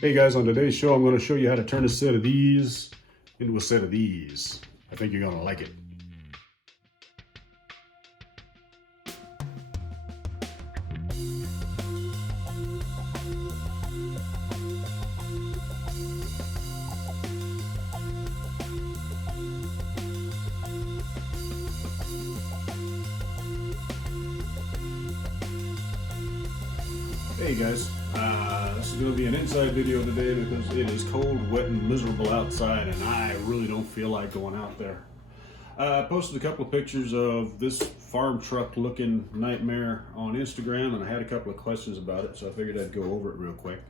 Hey guys, on today's show, I'm going to show you how to turn a set of these into a set of these. I think you're going to like it. Hey guys, this is going to be an inside video today because it is cold, wet, and miserable outside, and I really don't feel like going out there. I posted a couple of pictures of this farm truck looking nightmare on Instagram, and I had a couple of questions about it, so I figured I'd go over it real quick.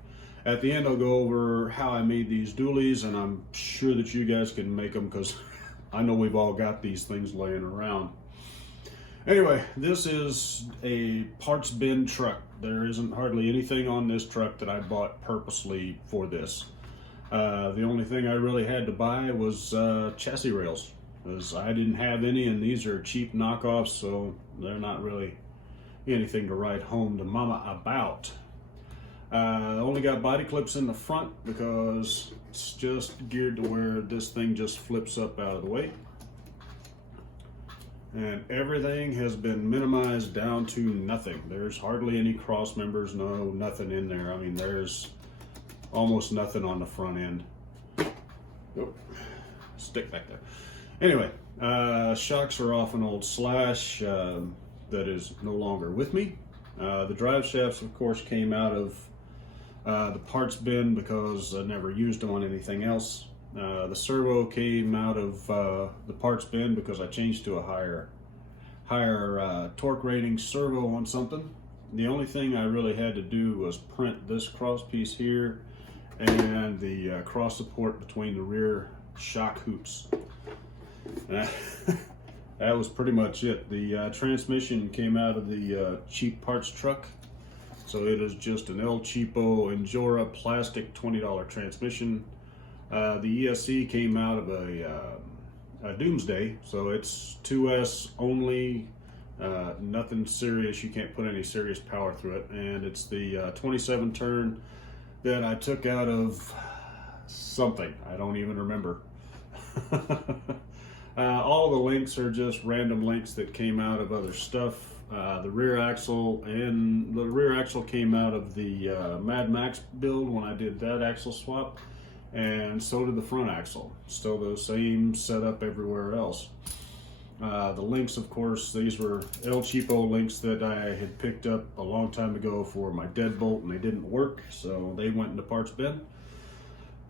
At the end, I'll go over how I made these dualies, and I'm sure that you guys can make them because I know we've all got these things laying around. Anyway, this is a parts bin truck. There isn't hardly anything on this truck that I bought purposely for this. The only thing I really had to buy was chassis rails, because I didn't have any, and these are cheap knockoffs, so they're not really anything to write home to mama about. Only got body clips in the front because it's just geared to where this thing just flips up out of the way. And everything has been minimized down to nothing. There's hardly any cross members, nothing in there. I mean, there's almost nothing on the front end. Oh, stick back there. Anyway, shocks are off an old Slash that is no longer with me. The drive shafts, of course, came out of the parts bin because I never used them on anything else. The servo came out of the parts bin because I changed to a higher torque rating servo on something. The only thing I really had to do was print this cross piece here and the cross support between the rear shock hoops. That was pretty much it. The transmission came out of the cheap parts truck. So it is just an El Cheapo Injora plastic $20 transmission. The ESC came out of a Doomsday, so it's 2S only, nothing serious. You can't put any serious power through it, and it's the 27 turn that I took out of something. I don't even remember. All the links are just random links that came out of other stuff. The rear axle came out of the Mad Max build when I did that axle swap. And so did the front axle. Still the same setup everywhere else. The links, of course, these were El Cheapo links that I had picked up a long time ago for my deadbolt, and they didn't work, so they went into parts bin.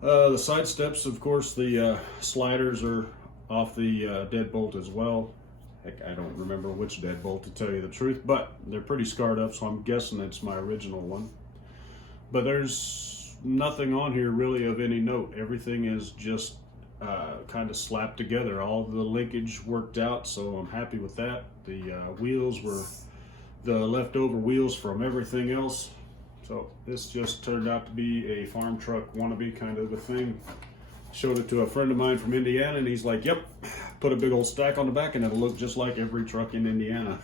The side steps, of course, the sliders are off the deadbolt as well. Heck, I don't remember which deadbolt, to tell you the truth, but they're pretty scarred up, so I'm guessing it's my original one. But there's nothing on here really of any note. Everything is just kind of slapped together. All the linkage worked out, so I'm happy with that. The wheels were the leftover wheels from everything else. So this just turned out to be a farm truck wannabe kind of a thing. Showed it to a friend of mine from Indiana, and he's like, yep, put a big old stack on the back and it'll look just like every truck in Indiana.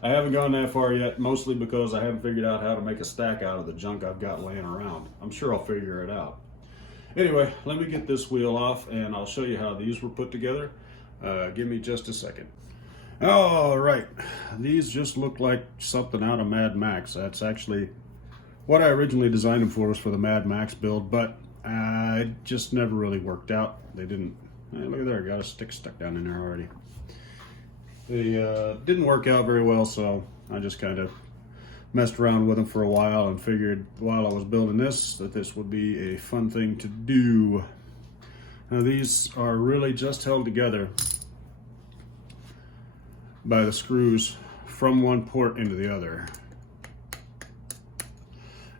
I haven't gone that far yet, mostly because I haven't figured out how to make a stack out of the junk I've got laying around. I'm sure I'll figure it out. Anyway, let me get this wheel off and I'll show you how these were put together. Give me just a second. All right, these just look like something out of Mad Max. That's actually what I originally designed them for, was for the Mad Max build, but it just never really worked out. They didn't. Hey, look at there, got a stick stuck down in there already. They didn't work out very well, so I just kind of messed around with them for a while and figured while I was building this that this would be a fun thing to do. Now these are really just held together by the screws from one port into the other.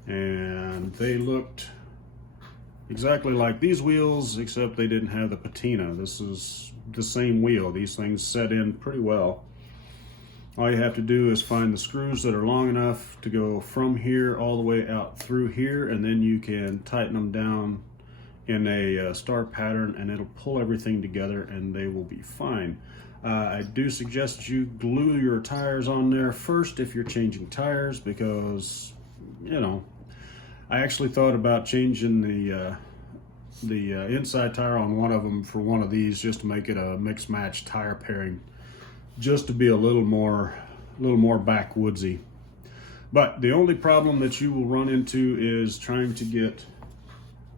And they looked exactly like these wheels, except they didn't have the patina. This is the same wheel. These things set in pretty well. All you have to do is find the screws that are long enough to go from here all the way out through here, and then you can tighten them down in a star pattern, and it'll pull everything together and they will be fine. I do suggest you glue your tires on there first if you're changing tires, because, you know, I actually thought about changing the inside tire on one of them for one of these, just to make it a mix match tire pairing, just to be a little more backwoodsy. But the only problem that you will run into is trying to get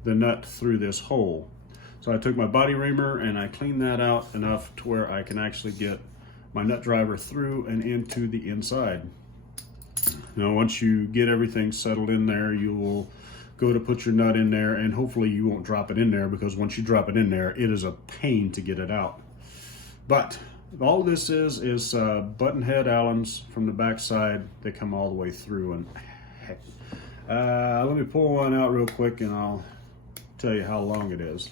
the nut through this hole. So I took my body reamer and I cleaned that out enough to where I can actually get my nut driver through and into the inside. Now once you get everything settled in there, you will go to put your nut in there, and hopefully you won't drop it in there, because once you drop it in there, it is a pain to get it out. But all this is button head Allens from the back side. They come all the way through, and heck, let me pull one out real quick and I'll tell you how long it is.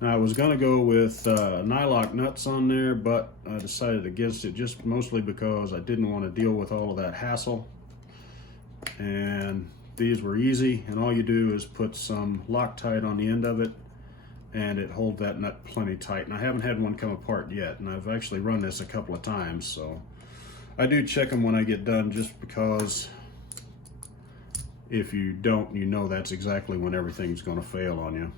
Now I was gonna go with nylock nuts on there, but I decided against it, just mostly because I didn't want to deal with all of that hassle. And these were easy, and all you do is put some Loctite on the end of it, and it holds that nut plenty tight. And I haven't had one come apart yet, and I've actually run this a couple of times, so I do check them when I get done, just because if you don't, you know that's exactly when everything's going to fail on you.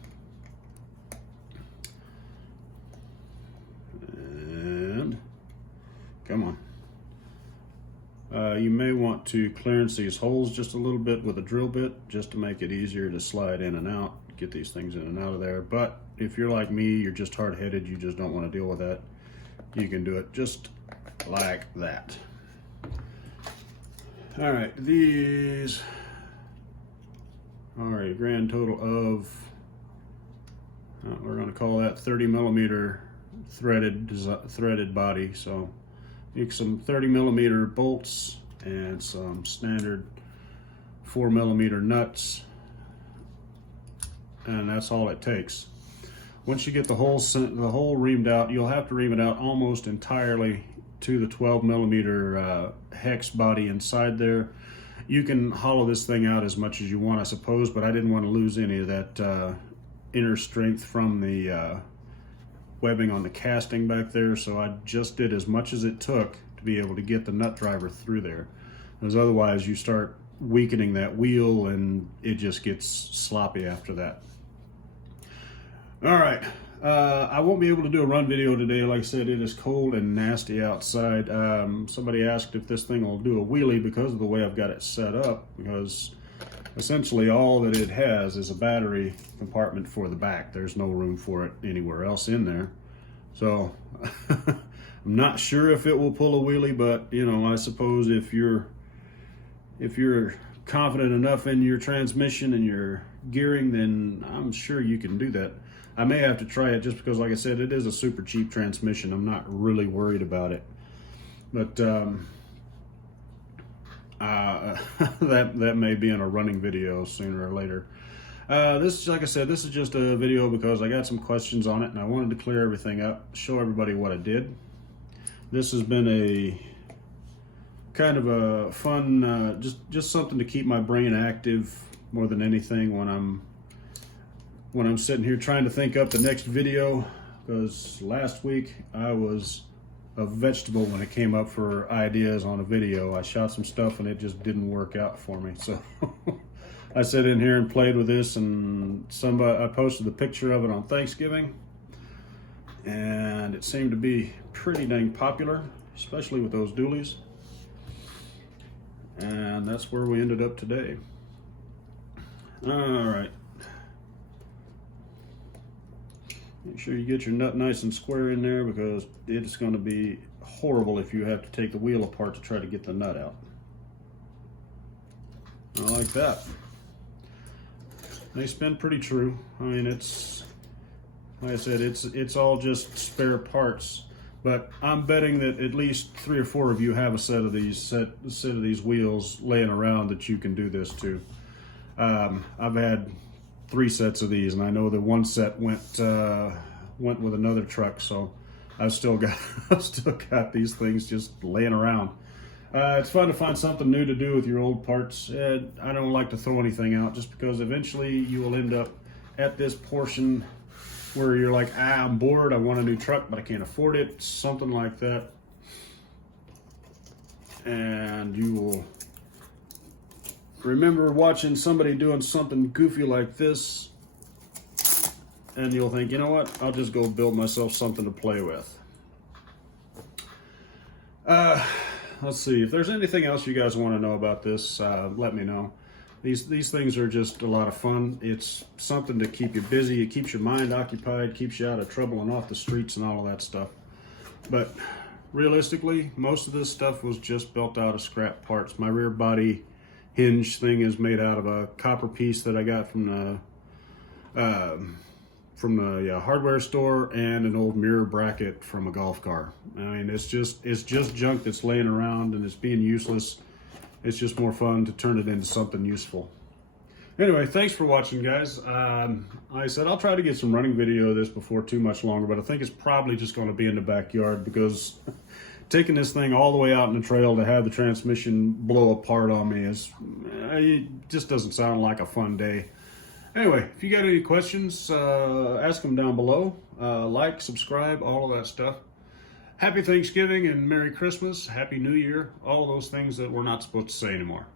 And come on. You may want to clearance these holes just a little bit with a drill bit, just to make it easier to slide in and out, get these things in and out of there. But if you're like me, you're just hard-headed, you just don't want to deal with that, you can do it just like that. All right, these are a grand total of, we're going to call that 30 millimeter threaded body. So make some 30 millimeter bolts and some standard 4 millimeter nuts, and that's all it takes. Once you get the hole reamed out, you'll have to ream it out almost entirely to the 12 millimeter hex body inside there. You can hollow this thing out as much as you want, I suppose, but I didn't want to lose any of that inner strength from the webbing on the casting back there, so I just did as much as it took to be able to get the nut driver through there, because otherwise you start weakening that wheel and it just gets sloppy after that. All right, I won't be able to do a run video today. Like I said, it is cold and nasty outside. Somebody asked if this thing will do a wheelie because of the way I've got it set up, because essentially all that it has is a battery compartment for the back. There's no room for it anywhere else in there. So I'm not sure if it will pull a wheelie, but you know, I suppose if you're confident enough in your transmission and your gearing, then I'm sure you can do that. I may have to try it, just because, like I said, it is a super cheap transmission. I'm not really worried about it, but that may be in a running video sooner or later. This, like I said, this is just a video because I got some questions on it and I wanted to clear everything up, show everybody what I did. This has been a kind of a fun, just something to keep my brain active more than anything when I'm sitting here trying to think up the next video, because last week I was a vegetable when it came up for ideas on a video. I shot some stuff and it just didn't work out for me. So I sat in here and played with this, and I posted a picture of it on Thanksgiving, and it seemed to be pretty dang popular, especially with those dualies. And that's where we ended up today. All right. Make sure you get your nut nice and square in there, because it's going to be horrible if you have to take the wheel apart to try to get the nut out. I like that. They spin pretty true. I mean, it's, like I said, it's all just spare parts. But I'm betting that at least 3 or 4 of you have a set of these wheels laying around that you can do this to. I've had 3 sets of these, and I know that one set went with another truck, so I've still got these things just laying around. It's fun to find something new to do with your old parts. I don't like to throw anything out, just because eventually you will end up at this portion where you're like, I'm bored, I want a new truck, but I can't afford it, something like that. And you will remember watching somebody doing something goofy like this, and you'll think, you know what, I'll just go build myself something to play with. Let's see, if there's anything else you guys want to know about this, let me know. These things are just a lot of fun. It's something to keep you busy. It keeps your mind occupied, keeps you out of trouble and off the streets and all of that stuff. But realistically, most of this stuff was just built out of scrap parts. My rear body hinge thing is made out of a copper piece that I got from the hardware store, and an old mirror bracket from a golf car. I mean, it's just junk that's laying around and it's being useless. It's just more fun to turn it into something useful. Anyway, thanks for watching, guys. Like I said, I'll try to get some running video of this before too much longer, but I think it's probably just going to be in the backyard, because taking this thing all the way out in the trail to have the transmission blow apart on me it just doesn't sound like a fun day. Anyway, if you got any questions, ask them down below. Like, subscribe, all of that stuff. Happy Thanksgiving and Merry Christmas, Happy New Year, all of those things that we're not supposed to say anymore.